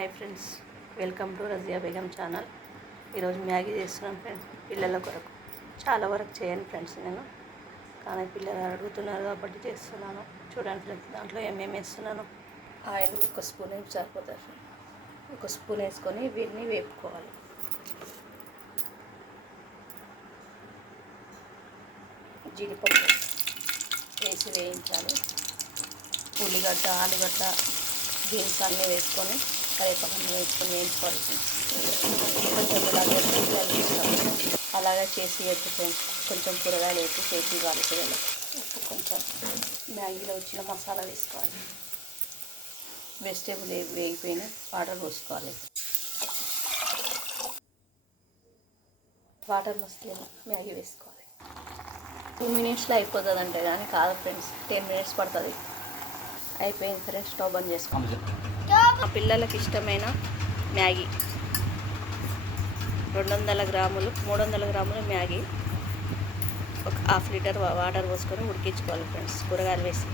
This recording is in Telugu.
Hi friends welcome to Razia Begum channel. ఈరోజు మ్యాగీ చేస్తున్నాను ఫ్రెండ్స్ పిల్లల కొరకు. చాలా వరకు చేయను ఫ్రెండ్స్ నేను కానీ పిల్లలు అడుగుతున్నారు కాబట్టి చేస్తున్నాను. చూడండి ఫ్రెండ్స్ దాంట్లో ఏమేమి వేస్తున్నాను? ఆయిల్ ఒక స్పూన్ వేసి సరిపోతుంది ఫ్రెండ్స్. ఒక స్పూన్ వేసుకొని వీటిని వేపుకోవాలి. జీడిపప్పు వేసి వేయించాలి. ఉల్లిగడ్డ ఆలుగడ్డ బీన్స్ అన్నీ వేసుకొని కరివేపాకు వేసుకొని వేయించుకోవాలి కొంచెం ఇలా అలాగే చేసి వేసి ఫ్రెండ్స్ కొంచెం కూరగాయలు వేసి చేసి ఇవ్వాలి పిల్లలకు. ఉప్పు కొంచెం. మ్యాగీలో వచ్చిన మసాలా వేసుకోవాలి. వెజిటేబుల్ వేగిపోయిన వాటర్ పోసుకోవాలి. వాటర్ మస్తు మ్యాగీ వేసుకోవాలి. టూ మినిట్స్లో అయిపోతుంది అంటే కానీ కాదు ఫ్రెండ్స్ టెన్ మినిట్స్ పడుతుంది. అయిపోయింది ఫ్రెండ్స్ స్టవ్ బంద్ చేసుకోవాలి మా పిల్లలకి ఇష్టమైన మ్యాగీ. రెండు వందల గ్రాములు మూడు వందల గ్రాములు మ్యాగీ. ఒక హాఫ్ లీటర్ వాటర్ పోసుకొని ఉడికించుకోవాలి ఫ్రెండ్స్ కూరగాయలు వేసి.